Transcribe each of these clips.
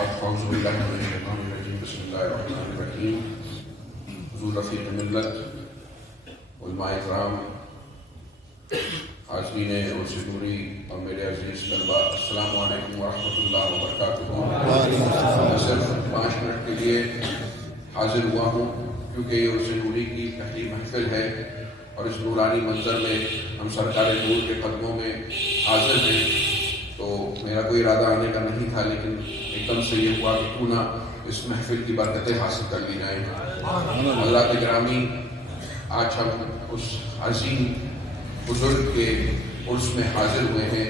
اعوذ باللہ من الشیطان الرجیم بسم اللہ الرحمن الرحیم حضور رفیق ملت علماء کرام حاضرین عرس نوری اور میرے عزیز طلباء السلام علیکم ورحمۃ اللہ وبرکاتہ۔ میں صرف 5 منٹ کے لیے حاضر ہوا ہوں کیونکہ یہ عرس نوری کی پہلی محفل ہے اور اس نورانی منظر میں ہم سرکار نور کے قدموں میں حاضر ہیں، تو میرا کوئی ارادہ آنے کا نہیں تھا، لیکن ایک دم سے یہ ہوا کہ کیوں نہ اس محفل کی برکتیں حاصل کر لی جائیں۔ حضرات گرامی، آج ہم اس عظیم بزرگ کے عرس میں حاضر ہوئے ہیں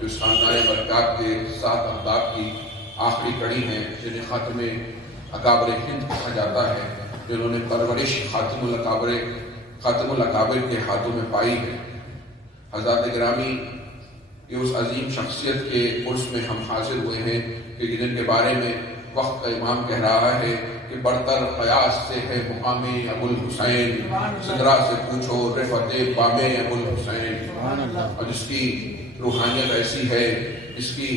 جو اس خاندان برکات کے 7 احباب کی آخری کڑی ہیں، جنہیں خاتم اکابر ہند کہا جاتا ہے، جنہوں نے پرورش خاتم الاکابر کے ہاتھوں میں پائی ہے۔ حضرات گرامی، یہ اس عظیم شخصیت کے عرس میں ہم حاضر ہوئے ہیں کہ جن کے بارے میں وقت کا امام کہہ رہا ہے کہ برتر قیاس سے ہے مقام ابو الحسین، صدرہ سے پوچھو رفعت بام ابو الحسین، اور جس کی روحانیت ایسی ہے، جس کی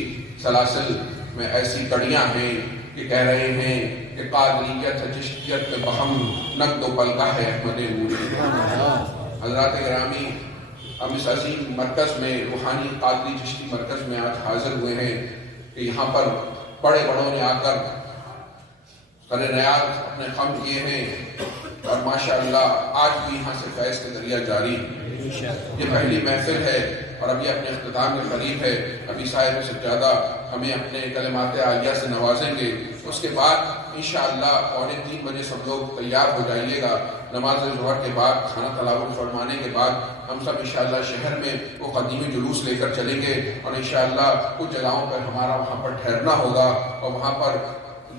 سلاسل میں ایسی کڑیاں ہیں کہ کہہ رہے ہیں کہ قادریت چشتیت بہم نقد و پلکہ ہے احمد نوری۔ حضرات گرامی، ہم اس عظیم مرکز میں، روحانی قادری چشتی مرکز میں آج حاضر ہوئے ہیں کہ یہاں پر بڑے بڑوں نے آ کر سر نیاز اپنے خم کیے ہیں اور ماشاءاللہ آج بھی یہاں سے فیض کے ذریعہ جاری ہے۔ یہ پہلی محفل ہے اور ابھی اپنے اختتام کے قریب ہے۔ ابھی صاحب سجادہ ہمیں اپنے کلمات عالیہ سے نوازیں گے، اس کے بعد انشاءاللہ 2:45 بجے سب لوگ تیار ہو جائیے گا۔ نماز ظہر کے بعد، کھانا تلاوت فرمانے کے بعد ہم سب انشاءاللہ شہر میں وہ قدیمی جلوس لے کر چلیں گے اور انشاءاللہ کچھ جگہوں پر ہمارا وہاں پر ٹھہرنا ہوگا اور وہاں پر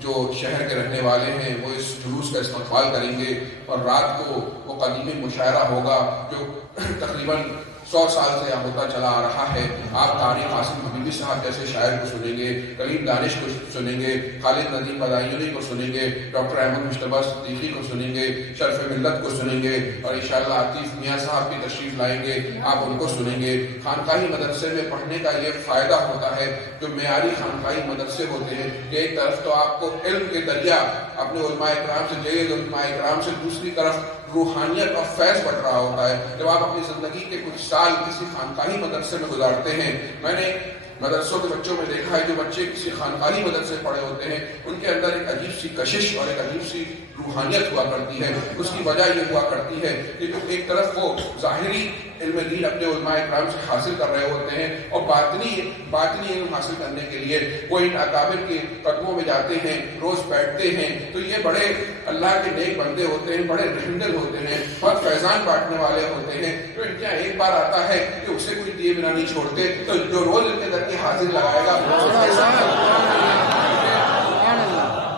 جو شہر کے رہنے والے ہیں وہ اس جلوس کا استقبال کریں گے، اور رات کو وہ قدیمی مشاعرہ ہوگا جو تقریباً 100 سال سے ہوتا چلا آ رہا ہے۔ آپ قاری قاسم حبیبی صاحب جیسے شاعر کو سنیں گے، کلیم دانش کو سنیں گے، خالد ندیم بدایونی کو سنیں گے، ڈاکٹر احمد مشتبہ صدیقی کو سنیں گے، شرف ملت کو سنیں گے، اور انشاءاللہ عطیف میاں صاحب بھی تشریف لائیں گے، آپ ان کو سنیں گے۔ خانقاہی مدرسے میں پڑھنے کا یہ فائدہ ہوتا ہے، جو معیاری خانقاہی مدرسے ہوتے ہیں کہ ایک طرف تو آپ کو علم کے دریا اپنے علماء اکرام سے جید علماء اکرام سے، دوسری طرف روحانیت اور فیض بڑھ رہا ہوتا ہے۔ جب آپ اپنی زندگی کے کچھ سال کسی خانقاہی مدرسے میں گزارتے ہیں، میں نے مدرسوں کے بچوں میں دیکھا ہے جو بچے کسی خانقاہی مدرسے پڑھے ہوتے ہیں، ان کے اندر ایک عجیب سی کشش اور ایک عجیب سی روحانیت ہوا کرتی ہے۔ اس کی وجہ یہ ہوا کرتی ہے کہ جو ایک طرف وہ ظاہری علم دین اپنے علماء اکرام سے حاصل کر رہے ہوتے ہیں اور باطنی علم حاصل کرنے کے لیے وہ ان اکابر کے قدموں میں جاتے ہیں، روز بیٹھتے ہیں، تو یہ بڑے اللہ کے نیک بندے ہوتے ہیں، بڑے رحمدل ہوتے ہیں، بہت فیضان بانٹنے والے ہوتے ہیں۔ تو ان کا ایک بار آتا ہے کہ اسے کوئی دیے بنا نہیں چھوڑتے، تو جو روز ان کے در کی حاضر لگائے گا۔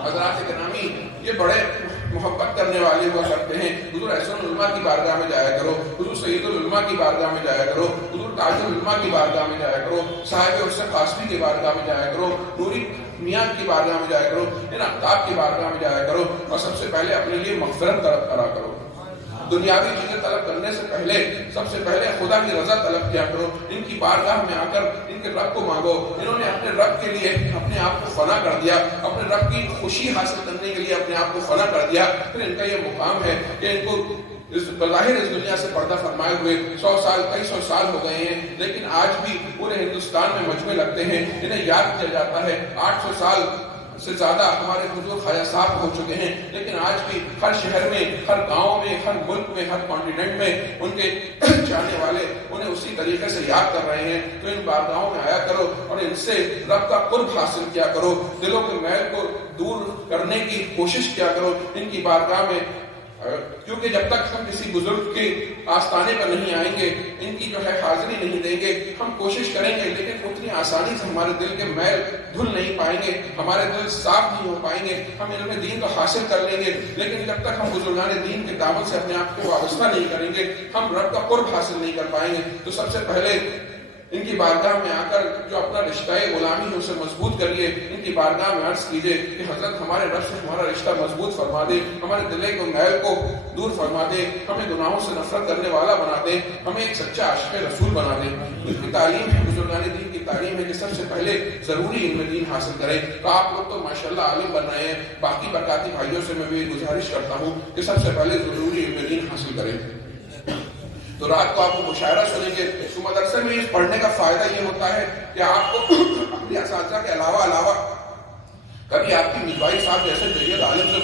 حضرات گرامی، یہ بڑے محبت کرنے والے ہوا کرتے ہیں۔ حضور احسن العلماء کی بارگاہ میں جایا کرو، حضور سید العلماء کی بارگاہ میں جایا کرو، حضور تاج العلماء کی بارگاہ میں جایا کرو، صاحب حسن قاسمی کی بارگاہ میں جایا کرو، نوری میاں کی بارگاہ میں جایا کرو، ان اقطاب کی بارگاہ میں جایا کرو، اور سب سے پہلے اپنے لیے مغفرت طلب کرا کرو۔ دنیاوی چیزیں طلب کرنے سے پہلے سب سے پہلے خدا کی رضا طلب کیا کرو۔ ان کی بارگاہ میں آ کر ان کے رب کو مانگو۔ انہوں نے اپنے رب کے لیے اپنے آپ کو فنا کر دیا، اپنے رب کی خوشی حاصل کرنے کے لیے اپنے آپ کو فنا کر دیا، پھر ان کا یہ مقام ہے کہ ان کو بظاہر اس دنیا سے پردہ فرمائے ہوئے 100 سال ہو گئے ہیں، لیکن آج بھی پورے ہندوستان میں مجمع لگتے ہیں، انہیں یاد کیا جاتا ہے۔ 800 سال سے زیادہ ہمارے حضور خواجہ صاحب ہو چکے ہیں، لیکن آج بھی ہر شہر میں، ہر گاؤں میں، ہر ملک میں، ہر کانٹیننٹ میں ان کے جانے والے انہیں اسی طریقے سے یاد کر رہے ہیں۔ تو ان بارگاہوں میں آیا کرو اور ان سے رب کا قرب حاصل کیا کرو، دلوں کے میل کو دور کرنے کی کوشش کیا کرو ان کی بارگاہ میں، کیونکہ جب تک ہم کسی بزرگ کے آستانے پر نہیں آئیں گے، ان کی جو ہے حاضری نہیں دیں گے، ہم کوشش کریں گے لیکن اتنی آسانی سے ہمارے دل کے میل دھل نہیں پائیں گے، ہمارے دل صاف نہیں ہو پائیں گے۔ ہم علم دین تو حاصل کر لیں گے، لیکن جب تک ہم بزرگان دین کے دامن سے اپنے آپ کو وابستہ نہیں کریں گے، ہم رب کا قرب حاصل نہیں کر پائیں گے۔ تو سب سے پہلے ان کی بارگاہ میں آ کر جو اپنا رشتہ غلامی ہے اسے مضبوط کریے. ان کی بارگاہ میں عرض کیجئے کہ حضرت ہمارے رب سے ہمارا رشتہ مضبوط فرما دے, ہمارے دل کو میل کو دور فرما دے, ہمیں گناہوں سے نفرت کرنے والا بنا دے, ہمیں ایک سچا عاشق رسول بنا دے. ان کی تعلیم ہے, بزرگان دین کی تعلیم ہے کہ سب سے پہلے ضروری علم دین حاصل کریں. تو آپ لوگ تو ماشاءاللہ عالم بن رہے ہیں, باقی برکاتی بھائیوں سے میں بھی گزارش کرتا ہوں کہ سب سے پہلے ضروری علم دین حاصل کریں. تو رات کو آپ کو مشاعرہ سنیں گے. تو مدرسے میں اس پڑھنے کا فائدہ یہ ہوتا ہے کہ آپ کو اپنے اساتذہ کے علاوہ کبھی آپ کی مصباحی صاحب جیسے جید عالم سے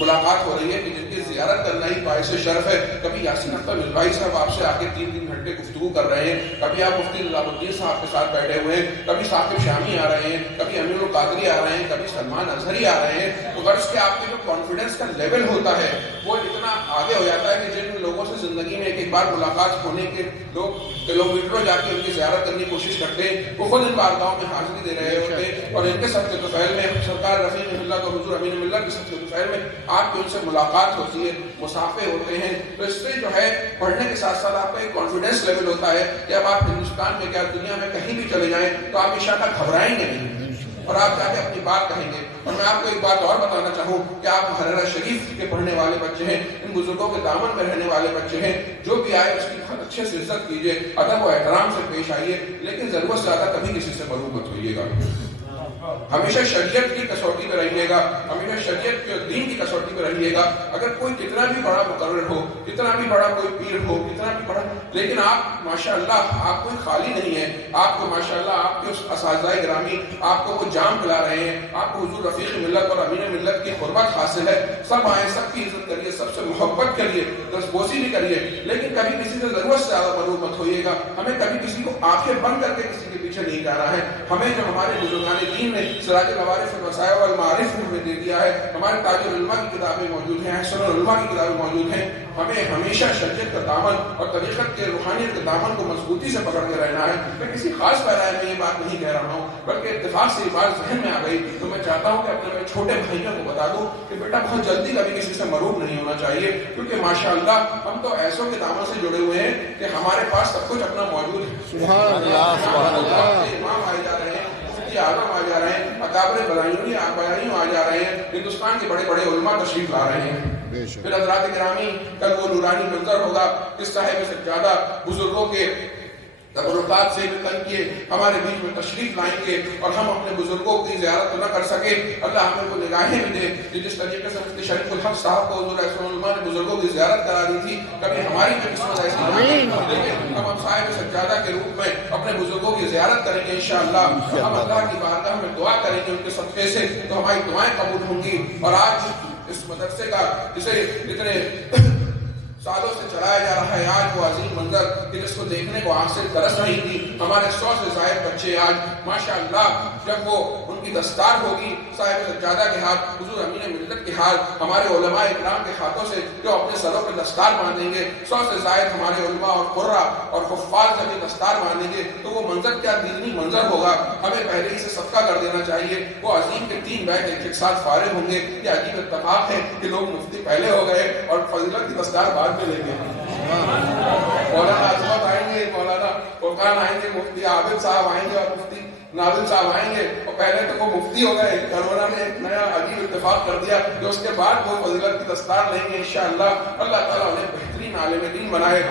ملاقات ہو رہی ہے کہ جن کی زیارت کرنا ہی باعث شرف ہے. کبھی یاسین اختر مصباحی صاحب آپ سے آ کے 3 گھنٹے گفتگو کر رہے ہیں. کبھی آپ مفتی نظام الدین صاحب کے ساتھ بیٹھے ہوئے ہیں, کبھی ثاقب شامی آ رہے ہیں, کبھی امیر القادری آ رہے ہیں, کبھی سلمان اظہری آ رہے ہیں. تو غرض کہ آپ کے جو کانفیڈنس کا لیول ہوتا ہے وہ اتنا آگے ہو جاتا ہے کہ جن لوگوں سے زندگی میں ایک بار ملاقات ہونے کے لوگ کلومیٹروں جا کے ان کی زیارت کرنے کی کوشش کرتے ہیں, وہ خود ان بارگاہوں میں حاضری دے رہے ہوتے ہیں. اور ان کے سب کے طفیل میں سرکار رفیق اللہ کو حضور امین ملت کے سب کے طفیل میں آپ کی ان سے ملاقات ہوتی ہے, مسافے ہوتے ہیں. تو اس سے جو ہے پڑھنے کے ساتھ ساتھ آپ کا ایک کانفیڈنس لیول ہوتا ہے کہ اب آپ ہندوستان میں کیا دنیا میں کہیں بھی چلے جائیں تو آپ انشاءاللہ گھبرائیں گے نہیں اور آپ جا کے اپنی بات کہیں گے. اور میں آپ کو ایک بات اور بتانا چاہوں کہ آپ محررہ شریف کے پڑھنے والے بچے ہیں, ان بزرگوں کے دامن میں رہنے والے بچے ہیں. جو بھی آئے اس کی بہت اچھے سے عزت کیجیے, ادب و احترام سے پیش آئیے, لیکن ضرورت سے زیادہ کبھی کسی سے مروب مت ہوئیے گا. ہمیشہ شریعت کی کسوٹی پہ رہیے گا, ہمیشہ شریعت کے دین کی کسوٹی پہ رہیے گا. اگر کوئی کتنا بھی بڑا مقرر ہو, کتنا بھی بڑا کوئی پیر ہو, کتنا بھی بڑا, لیکن آپ ماشاءاللہ آپ کوئی خالی نہیں ہے. آپ کو ماشاءاللہ آپ کے اس اساتذہ گرامی آپ کو وہ جام پلا رہے ہیں, آپ کو حضور رفیق ملت اور امین ملت کی قربت حاصل ہے. سب آئیں, سب کی عزت کریے, سب سے محبت کریے, دستبوسی بھی کریے, لیکن کبھی کسی سے ضرورت سے زیادہ مروب مت ہوئیے گا. ہمیں کبھی کسی کو آنکھیں بند کر کے کسی کے پیچھے نہیں جانا ہے. ہمیں جو ہمارے بزرگان دین نے سراج العوارف والوصایا والمعارف میں ہمیں دے دیا ہے, ہمارے تاج العلماء کی کتابیں موجود ہیں, احسن العلماء کی کتابیں موجود ہیں. ہمیں ہمیشہ شریعت کا دامن اور طریقت کے روحانیت کے دامن کو مضبوطی سے پکڑ کے رہنا ہے. میں کسی خاص پیرائے میں یہ بات نہیں کہہ رہا ہوں, بلکہ اتفاق سے یہ بات ذہن میں آ گئی تو میں چاہتا ہوں کہ اپنے چھوٹے بھائیوں کو بتا دوں کہ بیٹا بہت جلدی کبھی کسی سے مروب نہیں ہونا چاہیے, کیونکہ ماشاءاللہ ہم تو ایسوں کے دامن سے جڑے ہوئے ہیں کہ ہمارے پاس سب کچھ اپنا موجود ہے. سبحان اللہ, سبحان اللہ. امام آئے جا رہے ہیں, آدم آ جا رہے ہیں, اکابر بیانیوں آ جا رہے ہیں, ہندوستان کے بڑے بڑے علماء تشریف لا رہے ہیں. پھر حضرات گرامی کل وہ نورانی منظر ہوگا کہ صاحب سجادہ بزرگوں کے تبرکات سے تن کیے ہمارے بیچ میں تشریف لائیں گے اور ہم اپنے بزرگوں کی زیارت نہ کر سکے. اللہ ہمیں کو نگاہیں بھی دے کہ جس طریقے سے مفتی شریف الحق صاحب کو حضور احسن العلماء نے بزرگوں کی زیارت کرا دی تھی, کبھی ہماری بھی قسمت ایسی نہیں, لیکن ہم صاحب سجادہ کے روپ میں اپنے بزرگوں کی زیارت کریں گے انشاءاللہ. ہم اللہ کی بارگاہ میں دعا کریں گے ان کے صدقے سے, تو ہماری دعائیں قبول ہوں گی. اور آج اس مدرسے کا جسے اتنے سالوں سے چلایا جا رہا ہے, آج وہ عظیم منظر کہ جس کو دیکھنے کو آنکھ سے ترس رہی تھی. ہمارے 100 سے زائد بچے آج ماشاءاللہ جب وہ ان کی دستار ہوگی صاحب سجادہ کے ہاتھ, حضور امین ملت کے ہاتھ, ہمارے علماء اکرام کے ہاتھوں سے جو اپنے سروں پہ دستار باندھیں گے, 100 سے زائد ہمارے علماء اور قرہ اور حفاظ جب یہ دستار باندھیں گے تو وہ منظر کیا دینی منظر ہوگا. ہمیں پہلے ہی سے صدقہ کر دینا چاہیے. وہ عظیم کے 3 بیت ایک ساتھ فارغ ہوں گے. یہ عجیب اتفاق ہے کہ لوگ مفتی پہلے ہو گئے اور فضیلت کی دستار بعد میں لیں گے. مولانا عظمت آئیں گے, مولانا فرقان آئیں گے, مفتی عابد صاحب آئیں گے اور مفتی ناظم صاحب آئیں گے. اور پہلے تو وہ مفتی ہو گئے, کرونا نے ایک نیا عجیب اتفاق کر دیا کہ اس کے بعد وہ فضیلت کی دستار لیں گے انشاءاللہ. اللہ تعالیٰ انہیں بہترین عالم دین بنائے,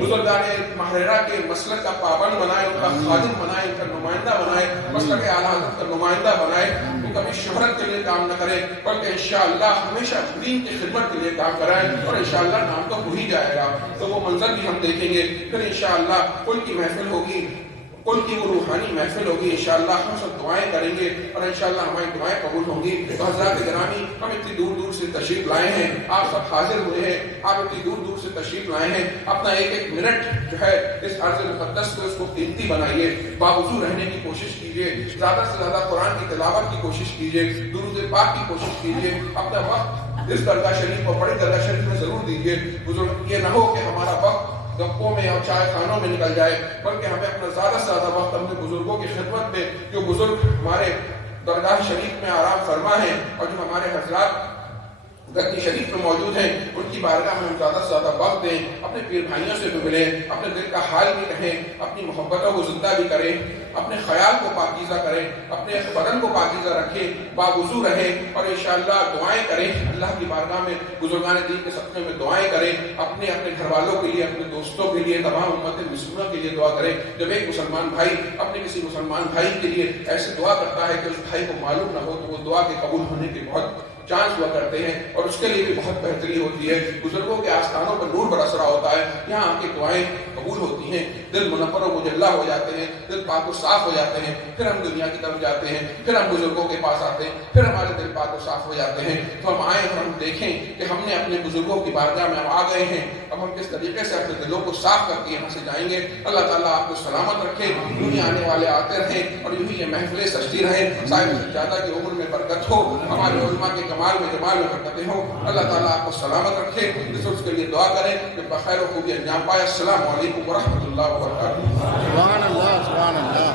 بزرگان محررہ کے مسلک کا پابند بنائے, ان کا خادم بنائے, ان کا نمائندہ بنائے, مسلک اعلیٰ حضرت کا نمائندہ بنائے. وہ کبھی شہرت کے لیے کام نہ کرے بلکہ انشاءاللہ ہمیشہ دین کی خدمت کے لیے کام کرائیں, اور انشاءاللہ نام تو ہو ہی جائے گا. تو وہ منظر بھی ہم دیکھیں گے. پھر انشاءاللہ کل کی محفل ہوگی, کل کی وہ روحانی محفل ہوگی. انشاءاللہ ہم سب دعائیں کریں گے اور انشاءاللہ ہماری دعائیں قبول ہوں گی. تو حضرات گرامی ہم اتنی دور دور سے تشریف لائے ہیں, آپ سب حاضر ہوئے ہیں, آپ اتنی دور دور سے تشریف لائے ہیں. اپنا ایک ایک منٹ جو ہے اس عرض مقدس کو اس کو قیمتی بنائیے, باوضو رہنے کی کوشش کیجیے, زیادہ سے زیادہ قرآن کی تلاوت کی کوشش کیجیے, درود پاک کی کوشش کیجیے. اپنا وقت اس درگاہ شریف کو بڑی درگاہ شریف میں ضرور دیجیے. بزرگ یہ نہ ہو کہ ہمارا وقت گپوں میں اور چائے خانوں میں نکل جائے, بلکہ ہمیں اپنا زیادہ سے زیادہ وقت اپنے بزرگوں کی خدمت میں, جو بزرگ ہمارے درگاہ شریف میں آرام فرما ہیں اور جو ہمارے حضرات گدی شریف میں موجود ہیں، ان کی بارگاہ میں ہم زیادہ سے زیادہ وقت دیں، اپنے پیر بھائیوں سے بھی ملیں، اپنے دل کا حال بھی کہیں، اپنی محبتوں کو زندہ بھی کریں، اپنے خیال کو پاکیزہ کریں، اپنے بدن کو پاکیزہ رکھیں، باوضو رہیں اور انشاءاللہ دعائیں کریں، اللہ کی بارگاہ میں بزرگان دین کے صدقے میں دعائیں کریں، اپنے گھر والوں کے لیے، اپنے دوستوں کے لیے، تمام امت مسلمہ کے لیے دعا کریں۔ جب ایک مسلمان بھائی اپنے کسی مسلمان بھائی کے لیے ایسے دعا کرتا ہے کہ اس بھائی کو معلوم نہ ہو، تو وہ دعا کے قبول ہونے کے بہت چانس ہوا کرتے ہیں اور اس کے لیے بھی بہت بہتری ہوتی ہے۔ بزرگوں کے آستانوں پر نور برس رہا ہوتا ہے، یہاں آ کے دعائیں قبول ہوتی ہیں، دل منور و مجلہ ہو جاتے ہیں، دل پاک و صاف ہو جاتے ہیں، پھر ہم دنیا کی طرف جاتے ہیں، پھر ہم بزرگوں کے پاس آتے ہیں، پھر ہمارے دل پاک و صاف ہو جاتے ہیں۔ تو ہم آئیں اور ہم دیکھیں کہ ہم نے اپنے بزرگوں کی بارگاہ میں ہم آ گئے ہیں، اب ہم کس طریقے سے اپنے دلوں کو صاف کر کے یہاں سے جائیں گے۔ اللہ تعالیٰ آپ کو سلامت رکھے، یوں ہی آنے والے آتے رہیں اور یوں ہی یہ محفلیں سجتی رہیں، صاحب سجادہ کی عمر میں برکت ہو، ہمارے علماء کے کمال میں جمال میں برکتیں ہوں۔ اللہ تعالیٰ آپ کو سلامت رکھے، اس کے لیے دعا کریں کہ بخیر و خوبی انجام پائے۔ السلام علیکم ورحمۃ اللہ وبرکاتہ۔ سبحان اللہ، سبحان اللہ۔